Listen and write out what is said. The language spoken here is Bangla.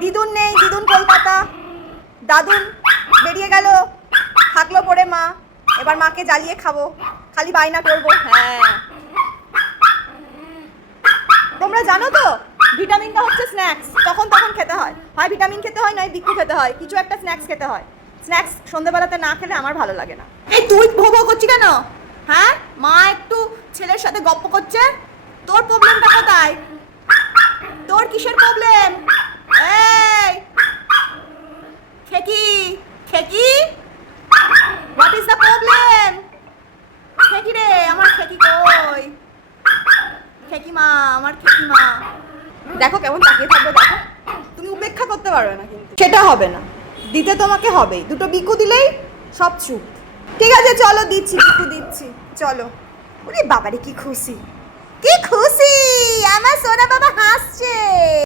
দিদুন নেই, দিদুন কলকাতা, দাদুন বেরিয়ে গেল, থাকলো পড়ে মা। এবার মাকে জ্বালিয়ে খাবো, খালি বায়না করবো। হ্যাঁ, তোমরা জানো তো ভিটামিনটা হচ্ছে স্ন্যাক্স, তখন তখন খেতে হয়, হয় ভিটামিন খেতে হয় নয় বিক্কু খেতে হয়, কিছু একটা স্ন্যাক্স খেতে হয়। স্ন্যাক্স সন্ধ্যেবেলাতে না খেলে আমার ভালো লাগে না। এই তুই ভো ভো করছিস কেন? হ্যাঁ, মা একটু ছেলের সাথে গপ্প করছে। তোর প্রবলেমটা কোথায়? তোর কিসের প্রবলেম? এই খেকি, খেকি, হোয়াট ইজ দ্য প্রবলেম? খেকি রে, আমার খেকি কই? খেকি মা, আমার খেকি মা। দেখো কেমন তাকিয়ে থাকবে, দেখো। তুমি উপেক্ষা করতে পারবে না, কিন্তু সেটা হবে না, দিতে তোমাকে হবেই। দুটো বিকু দিলেই সব চুপ। ঠিক আছে চলো, দিচ্ছি, বিকু দিচ্ছি, চলো। ওরে বাবারে কি খুশি, কি খুশি, আমার সোনা বাবা হাসছে।